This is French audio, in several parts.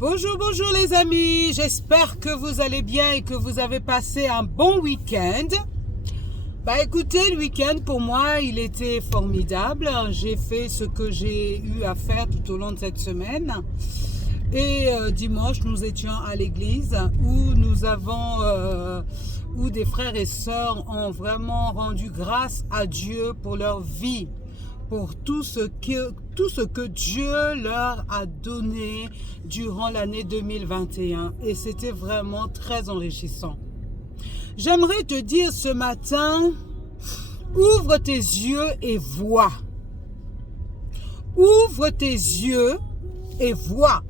Bonjour, bonjour les amis, j'espère que vous allez bien et que vous avez passé un bon week-end. Écoutez, le week-end pour moi, il était formidable. J'ai fait ce que j'ai eu à faire tout au long de cette semaine. Et dimanche, nous étions à l'église où où des frères et sœurs ont vraiment rendu grâce à Dieu pour leur vie, pour tout ce que Dieu leur a donné durant l'année 2021. Et c'était vraiment très enrichissant. J'aimerais te dire ce matin, ouvre tes yeux et vois. Ouvre tes yeux et vois.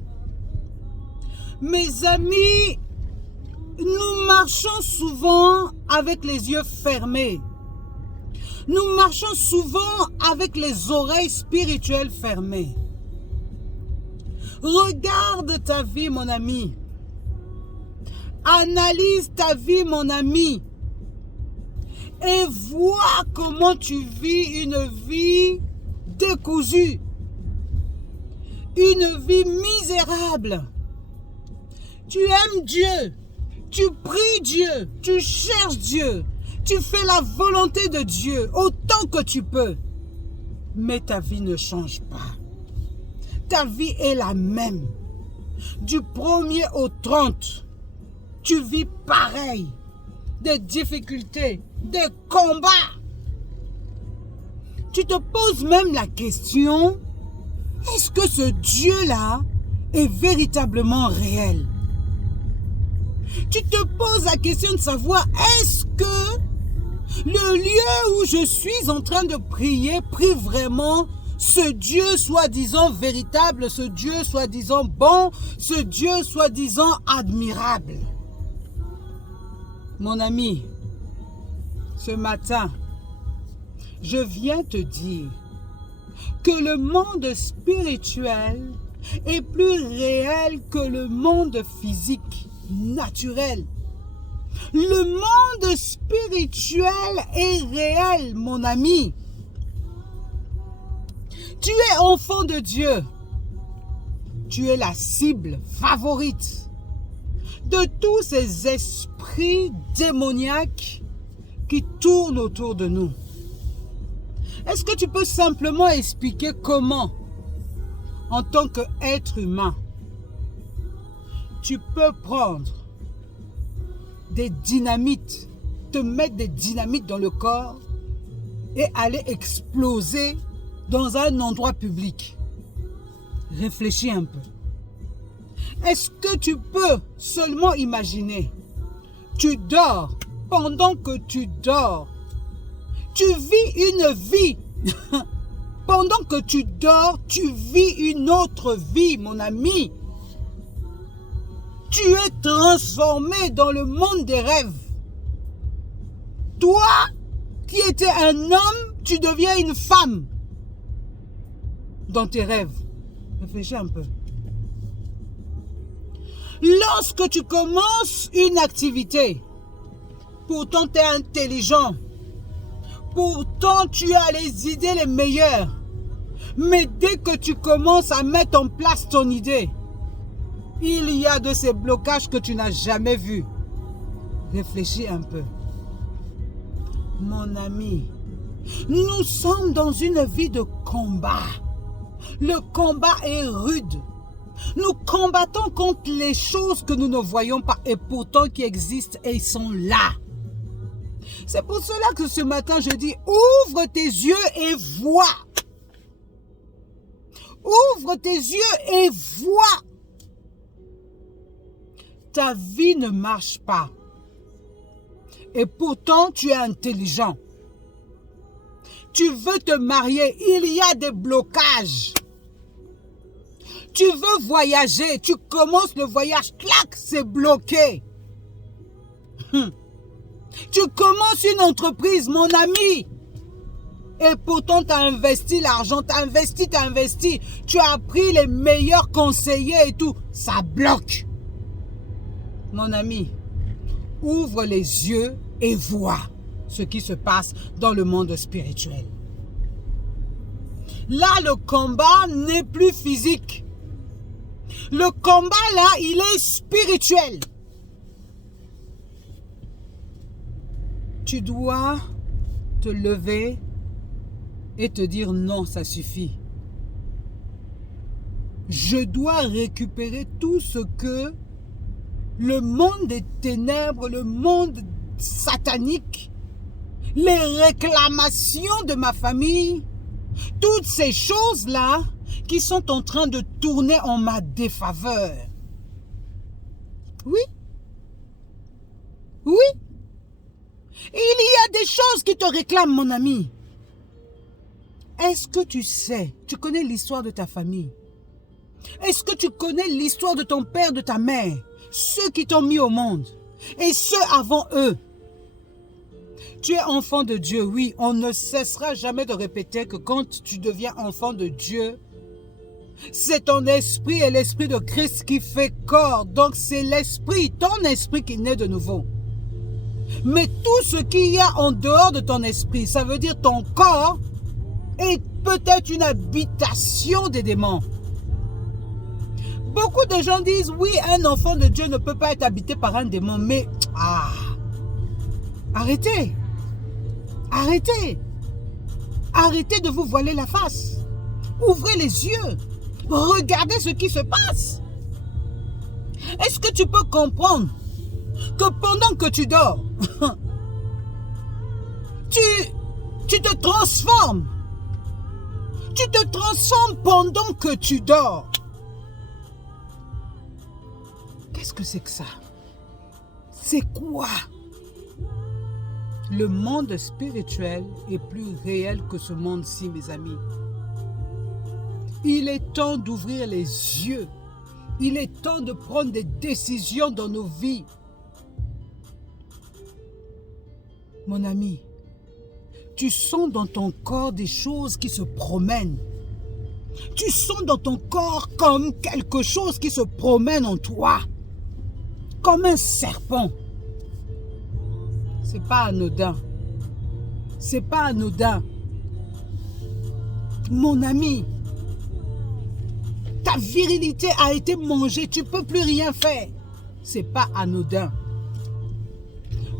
Mes amis, nous marchons souvent avec les yeux fermés. Nous marchons souvent avec les oreilles spirituelles fermées. Regarde ta vie, mon ami. Analyse ta vie, mon ami. Et vois comment tu vis une vie décousue. Une vie misérable. Tu aimes Dieu. Tu pries Dieu. Tu cherches Dieu. Tu fais la volonté de Dieu autant que tu peux. Mais ta vie ne change pas. Ta vie est la même. Du 1er au 30, tu vis pareil. Des difficultés, des combats. Tu te poses même la question, est-ce que ce Dieu-là est véritablement réel? Tu te poses la question de savoir, est-ce que le lieu où je suis en train de prier prie vraiment ce Dieu soi-disant véritable, ce Dieu soi-disant bon, ce Dieu soi-disant admirable? Mon ami, ce matin, je viens te dire que le monde spirituel est plus réel que le monde physique, naturel. Le monde spirituel est réel, mon ami. Tu es enfant de Dieu. Tu es la cible favorite de tous ces esprits démoniaques qui tournent autour de nous. Est-ce que tu peux simplement expliquer comment, en tant qu'être humain, tu peux prendre des dynamites, te mettre des dynamites dans le corps et aller exploser dans un endroit public? Réfléchis un peu. Est-ce que tu peux seulement imaginer, tu dors, pendant que tu dors, tu vis une vie. Pendant que tu dors, tu vis une autre vie, mon ami. Tu es transformé dans le monde des rêves. Toi, qui étais un homme, tu deviens une femme dans tes rêves. Réfléchis un peu. Lorsque tu commences une activité, pourtant tu es intelligent, pourtant tu as les idées les meilleures, mais dès que tu commences à mettre en place ton idée, il y a de ces blocages que tu n'as jamais vus. Réfléchis un peu. Mon ami, nous sommes dans une vie de combat. Le combat est rude. Nous combattons contre les choses que nous ne voyons pas et pourtant qui existent et sont là. C'est pour cela que ce matin je dis, ouvre tes yeux et vois. Ouvre tes yeux et vois. Ta vie ne marche pas. Et pourtant, tu es intelligent. Tu veux te marier, il y a des blocages. Tu veux voyager, tu commences le voyage, clac, c'est bloqué. Tu commences une entreprise, mon ami. Et pourtant, tu as investi l'argent, tu as investi. Tu as pris les meilleurs conseillers et tout. Ça bloque. Mon ami, ouvre les yeux et vois ce qui se passe dans le monde spirituel. Là, le combat n'est plus physique. Le combat là, il est spirituel. Tu dois te lever et te dire non, ça suffit. Je dois récupérer tout ce que le monde des ténèbres, le monde satanique, les réclamations de ma famille, toutes ces choses-là qui sont en train de tourner en ma défaveur. Oui. Oui. Il y a des choses qui te réclament, mon ami. Est-ce que tu sais, tu connais l'histoire de ta famille? Est-ce que tu connais l'histoire de ton père, de ta mère? Ceux qui t'ont mis au monde et ceux avant eux. Tu es enfant de Dieu, oui. On ne cessera jamais de répéter que quand tu deviens enfant de Dieu, c'est ton esprit et l'esprit de Christ qui fait corps. Donc c'est l'esprit, ton esprit qui naît de nouveau. Mais tout ce qu'il y a en dehors de ton esprit, ça veut dire ton corps est peut-être une habitation des démons. Beaucoup de gens disent, oui, un enfant de Dieu ne peut pas être habité par un démon, mais arrêtez. Arrêtez. Arrêtez de vous voiler la face. Ouvrez les yeux. Regardez ce qui se passe. Est-ce que tu peux comprendre que pendant que tu dors, tu te transformes. Tu te transformes pendant que tu dors. Qu'est-ce que c'est que ça? C'est quoi? Le monde spirituel est plus réel que ce monde-ci, mes amis. Il est temps d'ouvrir les yeux. Il est temps de prendre des décisions dans nos vies. Mon ami, tu sens dans ton corps des choses qui se promènent. Tu sens dans ton corps comme quelque chose qui se promène en toi. Comme un serpent. C'est pas anodin. C'est pas anodin. Mon ami, ta virilité a été mangée. Tu peux plus rien faire. C'est pas anodin.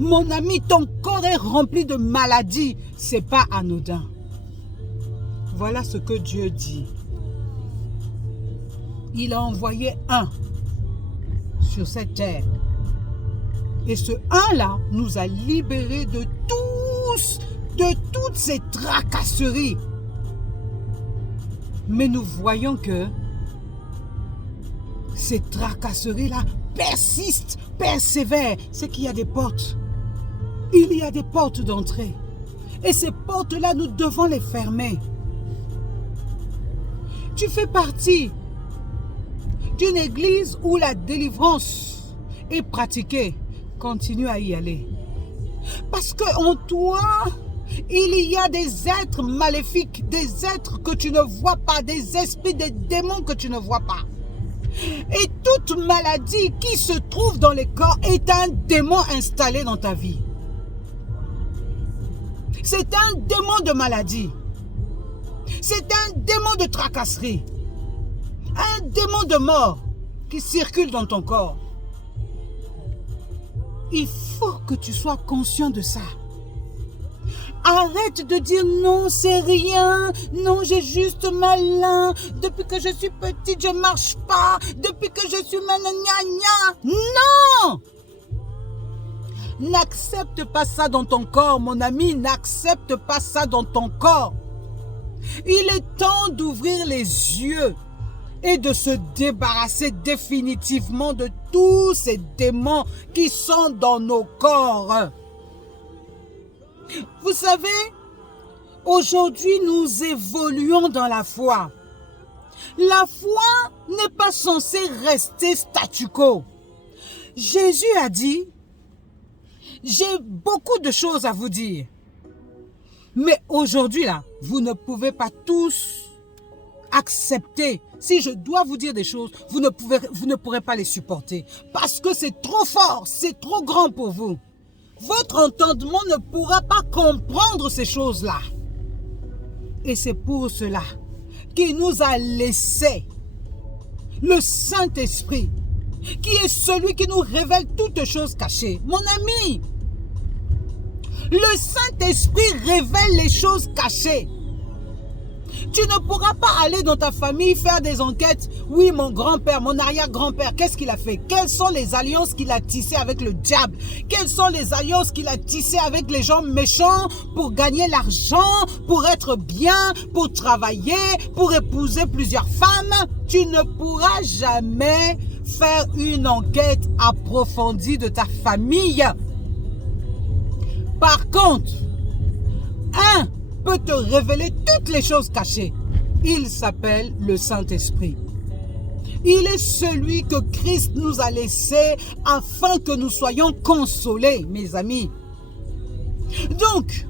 Mon ami, ton corps est rempli de maladies. C'est pas anodin. Voilà ce que Dieu dit. Il a envoyé un sur cette terre. Et ce un-là nous a libérés de toutes ces tracasseries. Mais nous voyons que ces tracasseries-là persistent, persévèrent. C'est qu'il y a des portes. Il y a des portes d'entrée. Et ces portes-là, nous devons les fermer. Tu fais partie d'une église où la délivrance est pratiquée. Continue à y aller. Parce qu'en toi, il y a des êtres maléfiques, des êtres que tu ne vois pas, des esprits, des démons que tu ne vois pas. Et toute maladie qui se trouve dans les corps est un démon installé dans ta vie. C'est un démon de maladie. C'est un démon de tracasserie. Un démon de mort qui circule dans ton corps. Il faut que tu sois conscient de ça. Arrête de dire non, c'est rien. Non, j'ai juste mal là. Depuis que je suis petite, je marche pas. Depuis que je suis gna. Non! N'accepte pas ça dans ton corps, mon ami. N'accepte pas ça dans ton corps. Il est temps d'ouvrir les yeux et de se débarrasser définitivement de tous ces démons qui sont dans nos corps. Vous savez, aujourd'hui nous évoluons dans la foi. La foi n'est pas censée rester statu quo. Jésus a dit, j'ai beaucoup de choses à vous dire. Mais aujourd'hui là, vous ne pouvez pas tous accepter. Si je dois vous dire des choses, vous ne pourrez pas les supporter. Parce que c'est trop fort, c'est trop grand pour vous. Votre entendement ne pourra pas comprendre ces choses-là. Et c'est pour cela qu'il nous a laissé le Saint-Esprit, qui est celui qui nous révèle toutes choses cachées. Mon ami, le Saint-Esprit révèle les choses cachées. Tu ne pourras pas aller dans ta famille faire des enquêtes. Oui, mon grand-père, mon arrière-grand-père, qu'est-ce qu'il a fait? Quelles sont les alliances qu'il a tissées avec le diable? Quelles sont les alliances qu'il a tissées avec les gens méchants pour gagner l'argent, pour être bien, pour travailler, pour épouser plusieurs femmes? Tu ne pourras jamais faire une enquête approfondie de ta famille. Par contre, un peut te révéler toutes les choses cachées. Il s'appelle le Saint-Esprit. Il est celui que Christ nous a laissé afin que nous soyons consolés, mes amis. Donc,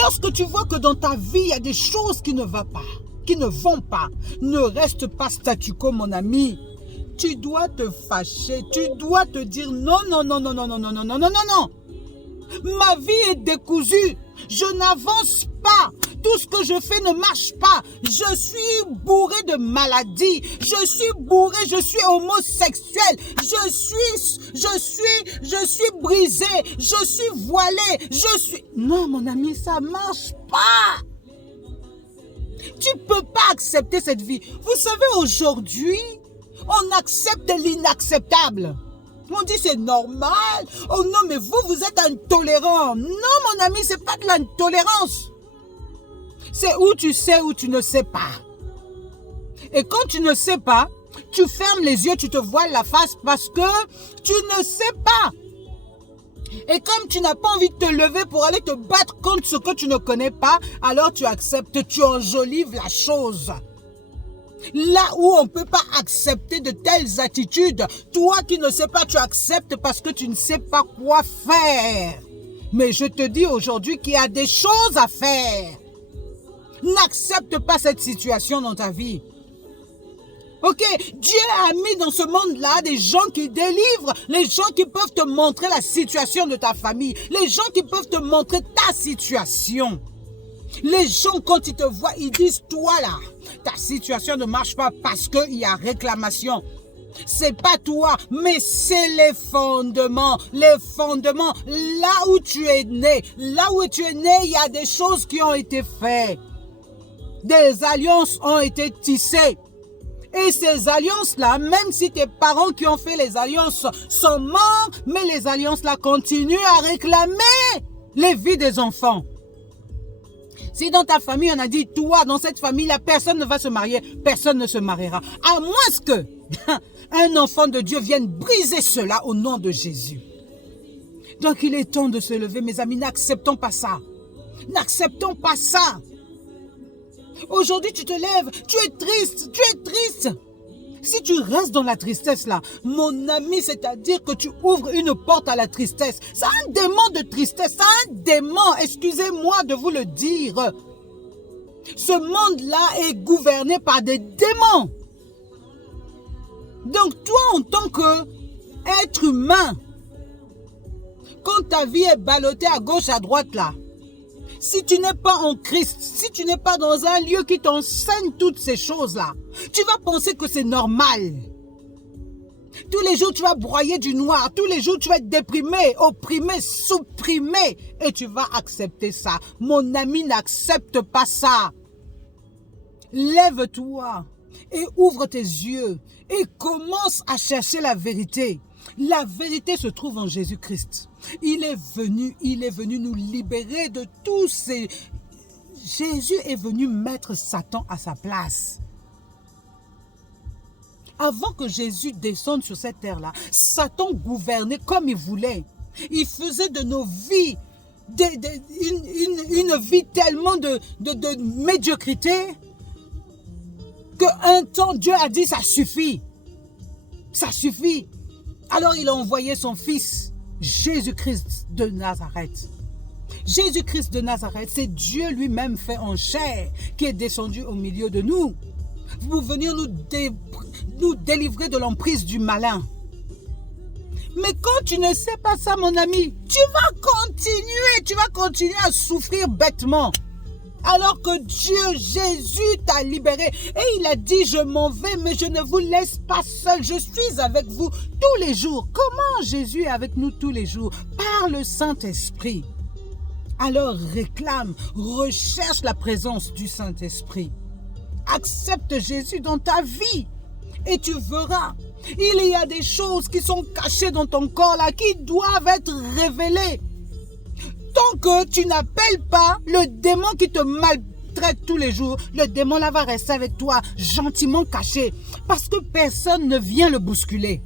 lorsque tu vois que dans ta vie, il y a des choses qui ne vont pas, ne reste pas statu quo, mon ami. Tu dois te fâcher, tu dois te dire non. Ma vie est décousue. Je n'avance pas. Tout ce que je fais ne marche pas. Je suis bourré de maladies. Je suis bourré, je suis homosexuel. Je suis brisé. Je suis voilé. Non, mon ami, ça ne marche pas. Tu ne peux pas accepter cette vie. Vous savez, aujourd'hui, on accepte l'inacceptable. On dit c'est normal. Oh non, mais vous êtes intolérant. Non, mon ami, c'est pas de l'intolérance. C'est où tu sais ou tu ne sais pas. Et quand tu ne sais pas, tu fermes les yeux, tu te voiles la face parce que tu ne sais pas. Et comme tu n'as pas envie de te lever pour aller te battre contre ce que tu ne connais pas, alors tu acceptes, tu enjolives la chose. Là où on ne peut pas accepter de telles attitudes, toi qui ne sais pas, tu acceptes parce que tu ne sais pas quoi faire. Mais je te dis aujourd'hui qu'il y a des choses à faire. N'accepte pas cette situation dans ta vie. Ok, Dieu a mis dans ce monde-là des gens qui délivrent, les gens qui peuvent te montrer la situation de ta famille, les gens qui peuvent te montrer ta situation. Les gens, quand ils te voient, ils disent, toi là, ta situation ne marche pas parce qu'il y a réclamation. C'est pas toi, mais c'est les fondements. Les fondements, là où tu es né, il y a des choses qui ont été faites. Des alliances ont été tissées. Et ces alliances-là, même si tes parents qui ont fait les alliances sont morts, mais les alliances-là continuent à réclamer les vies des enfants. Si dans ta famille, on a dit, toi, dans cette famille-là, personne ne va se marier, personne ne se mariera. À moins que un enfant de Dieu vienne briser cela au nom de Jésus. Donc, il est temps de se lever, mes amis. N'acceptons pas ça. N'acceptons pas ça. Aujourd'hui, tu te lèves, tu es triste. Si tu restes dans la tristesse là, mon ami, c'est-à-dire que tu ouvres une porte à la tristesse. C'est un démon de tristesse, c'est un démon, excusez-moi de vous le dire. Ce monde-là est gouverné par des démons. Donc toi, en tant qu'être humain, quand ta vie est ballottée à gauche, à droite là, si tu n'es pas en Christ, si tu n'es pas dans un lieu qui t'enseigne toutes ces choses-là, tu vas penser que c'est normal. Tous les jours, tu vas broyer du noir. Tous les jours, tu vas être déprimé, opprimé, supprimé. Et tu vas accepter ça. Mon ami, n'accepte pas ça. Lève-toi et ouvre tes yeux et commence à chercher la vérité. La vérité se trouve en Jésus-Christ. Il est venu nous libérer de tous ces... Jésus est venu mettre Satan à sa place. Avant que Jésus descende sur cette terre-là, Satan gouvernait comme il voulait. Il faisait de nos vies une vie tellement de médiocrité qu'un temps Dieu a dit ça suffit. Ça suffit. Alors il a envoyé son fils, Jésus-Christ de Nazareth. Jésus-Christ de Nazareth, c'est Dieu lui-même fait en chair qui est descendu au milieu de nous pour venir nous délivrer de l'emprise du malin. Mais quand tu ne sais pas ça, mon ami, tu vas continuer à souffrir bêtement. Alors que Dieu, Jésus t'a libéré. Et il a dit, je m'en vais, mais je ne vous laisse pas seul. Je suis avec vous tous les jours. Comment Jésus est avec nous tous les jours? Par le Saint-Esprit. Alors réclame, recherche la présence du Saint-Esprit. Accepte Jésus dans ta vie et tu verras. Il y a des choses qui sont cachées dans ton corps là, qui doivent être révélées. Tant que tu n'appelles pas le démon qui te maltraite tous les jours, le démon là va rester avec toi gentiment caché parce que personne ne vient le bousculer.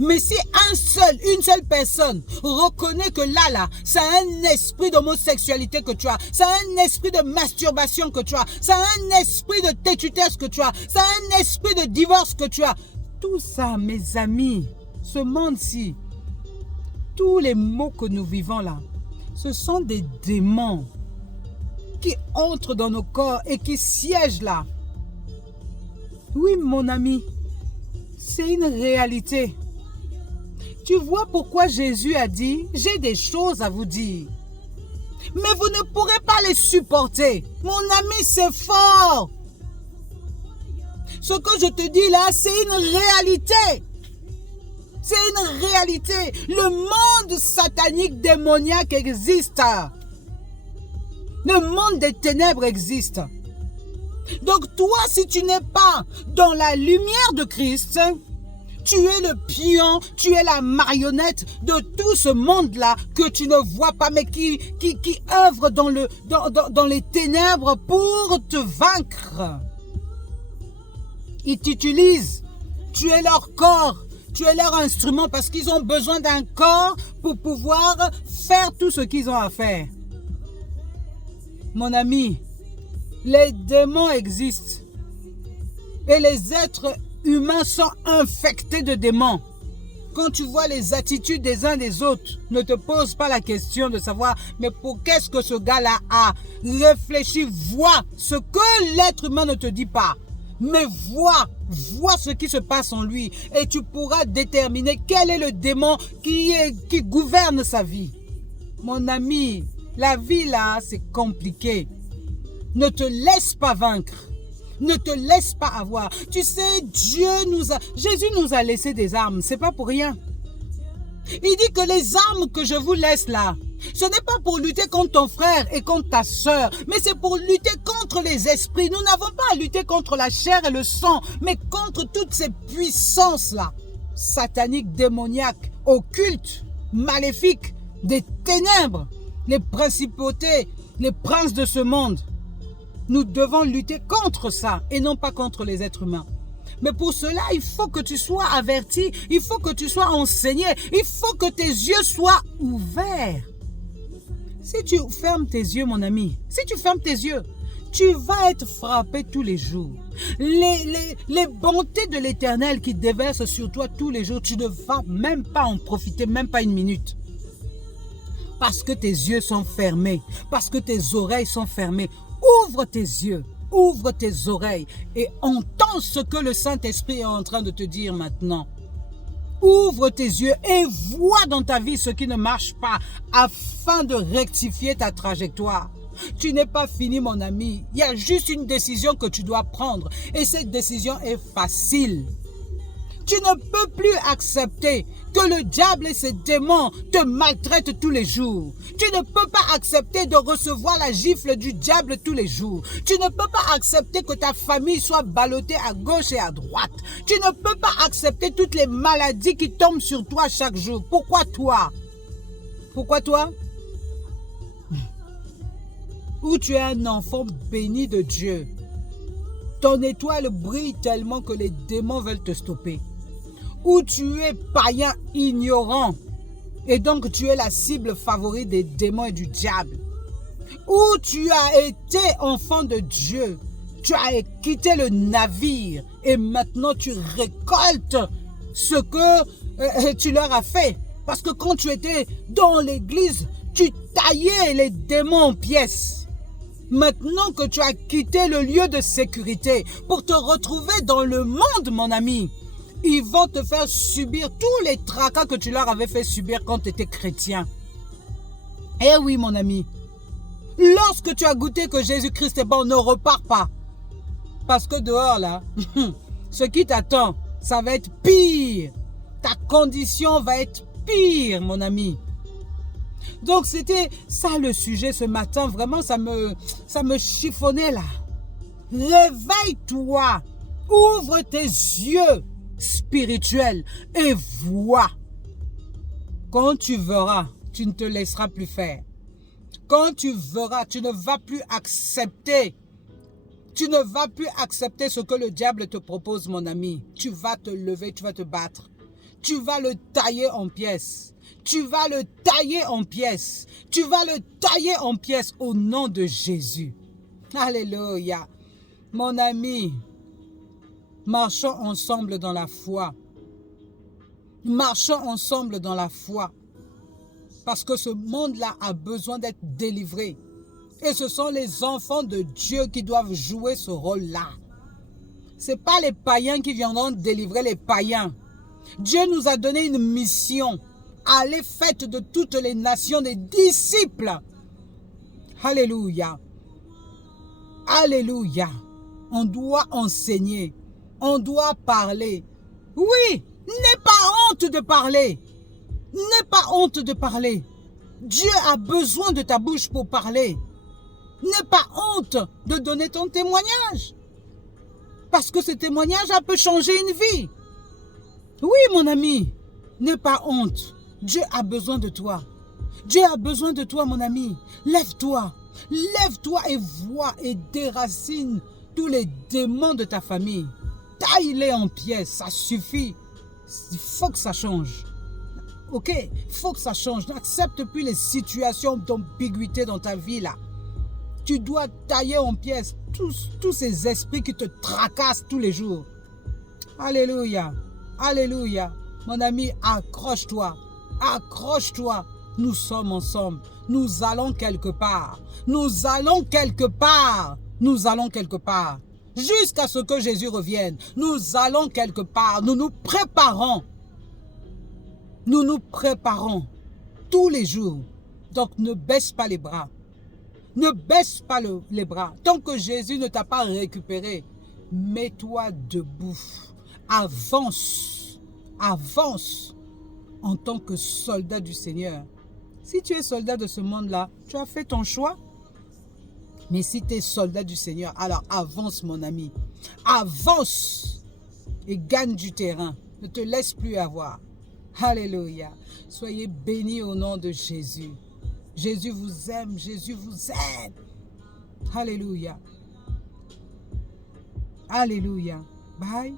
Mais si une seule personne reconnaît que là, c'est un esprit d'homosexualité que tu as, c'est un esprit de masturbation que tu as, c'est un esprit de têtutesse que tu as, c'est un esprit de divorce que tu as. Tout ça, mes amis, ce monde-ci, tous les maux que nous vivons là, ce sont des démons qui entrent dans nos corps et qui siègent là. Oui, mon ami, c'est une réalité. Tu vois pourquoi Jésus a dit, j'ai des choses à vous dire. Mais vous ne pourrez pas les supporter. Mon ami, c'est fort. Ce que je te dis là, c'est une réalité. C'est une réalité. Le monde satanique démoniaque existe. Le monde des ténèbres existe. Donc toi, si tu n'es pas dans la lumière de Christ, tu es le pion, tu es la marionnette de tout ce monde-là que tu ne vois pas, mais qui œuvre dans les ténèbres pour te vaincre. Ils t'utilisent. Tu es leur corps, tu es leur instrument parce qu'ils ont besoin d'un corps pour pouvoir faire tout ce qu'ils ont à faire. Mon ami, les démons existent et les êtres humains sont infectés de démons. Quand tu vois les attitudes des uns des autres, ne te pose pas la question de savoir mais pour qu'est-ce que ce gars-là a réfléchi. Vois ce que l'être humain ne te dit pas. Mais vois ce qui se passe en lui et tu pourras déterminer quel est le démon qui gouverne sa vie. Mon ami, la vie là, c'est compliqué. Ne te laisse pas vaincre. Ne te laisse pas avoir. Tu sais, Jésus nous a laissé des armes. C'est pas pour rien. Il dit que les armes que je vous laisse là, ce n'est pas pour lutter contre ton frère et contre ta soeur, mais c'est pour lutter contre les esprits. Nous n'avons pas à lutter contre la chair et le sang, mais contre toutes ces puissances-là, sataniques, démoniaques, occultes, maléfiques, des ténèbres, les principautés, les princes de ce monde. Nous devons lutter contre ça et non pas contre les êtres humains. Mais pour cela, il faut que tu sois averti, il faut que tu sois enseigné, il faut que tes yeux soient ouverts. Si tu fermes tes yeux, mon ami, si tu fermes tes yeux, tu vas être frappé tous les jours. Les bontés de l'Éternel qui déversent sur toi tous les jours, tu ne vas même pas en profiter, même pas une minute. Parce que tes yeux sont fermés, parce que tes oreilles sont fermées. Ouvre tes yeux, ouvre tes oreilles et entends ce que le Saint-Esprit est en train de te dire maintenant. Ouvre tes yeux et vois dans ta vie ce qui ne marche pas afin de rectifier ta trajectoire. Tu n'es pas fini, mon ami. Il y a juste une décision que tu dois prendre et cette décision est facile. Tu ne peux plus accepter que le diable et ses démons te maltraitent tous les jours. Tu ne peux pas accepter de recevoir la gifle du diable tous les jours. Tu ne peux pas accepter que ta famille soit ballottée à gauche et à droite. Tu ne peux pas accepter toutes les maladies qui tombent sur toi chaque jour. Pourquoi toi? Pourquoi toi? Ou tu es un enfant béni de Dieu. Ton étoile brille tellement que les démons veulent te stopper. Ou tu es païen ignorant et donc tu es la cible favorite des démons et du diable. Ou tu as été enfant de Dieu, tu as quitté le navire et maintenant tu récoltes ce que tu leur as fait. Parce que quand tu étais dans l'église, tu taillais les démons en pièces. Maintenant que tu as quitté le lieu de sécurité pour te retrouver dans le monde, mon ami, ils vont te faire subir tous les tracas que tu leur avais fait subir quand tu étais chrétien. Eh oui, mon ami. Lorsque tu as goûté que Jésus-Christ est bon, ne repars pas. Parce que dehors, là, ce qui t'attend, ça va être pire. Ta condition va être pire, mon ami. Donc, c'était ça le sujet ce matin. Vraiment, ça me chiffonnait là. Réveille-toi. Ouvre tes yeux spirituels et vois. Quand tu verras, tu ne te laisseras plus faire. Quand tu verras, tu ne vas plus accepter. Tu ne vas plus accepter ce que le diable te propose, mon ami. Tu vas te lever, tu vas te battre. Tu vas le tailler en pièces. Tu vas le tailler en pièces. Tu vas le tailler en pièces au nom de Jésus. Alléluia. Mon ami, marchons ensemble dans la foi. Marchons ensemble dans la foi. Parce que ce monde-là a besoin d'être délivré. Et ce sont les enfants de Dieu qui doivent jouer ce rôle-là. Ce n'est pas les païens qui viendront délivrer les païens. Dieu nous a donné une mission. Allez, faites de toutes les nations des disciples. Alléluia. Alléluia. On doit enseigner. On doit parler. Oui, n'aie pas honte de parler. N'aie pas honte de parler. Dieu a besoin de ta bouche pour parler. N'aie pas honte de donner ton témoignage. Parce que ce témoignage peut changer une vie. Oui, mon ami, n'aie pas honte. Dieu a besoin de toi. Dieu a besoin de toi, mon ami. Lève-toi. Lève-toi et vois et déracine tous les démons de ta famille. Taille-les en pièces, ça suffit. Il faut que ça change. Ok, il faut que ça change. N'accepte plus les situations d'ambiguïté dans ta vie là. Tu dois tailler en pièces tous ces esprits qui te tracassent tous les jours. Alléluia. Alléluia. Mon ami, accroche-toi. Accroche-toi. Nous sommes ensemble. Nous allons quelque part. Nous allons quelque part. Nous allons quelque part. Jusqu'à ce que Jésus revienne. Nous allons quelque part. Nous nous préparons. Nous nous préparons tous les jours. Donc ne baisse pas les bras. Ne baisse pas les bras. Tant que Jésus ne t'a pas récupéré, mets-toi debout. Avance. Avance en tant que soldat du Seigneur. Si tu es soldat de ce monde-là, tu as fait ton choix. Mais si tu es soldat du Seigneur, alors avance, mon ami. Avance et gagne du terrain. Ne te laisse plus avoir. Alléluia. Soyez bénis au nom de Jésus. Jésus vous aime. Jésus vous aime. Alléluia. Alléluia. Bye.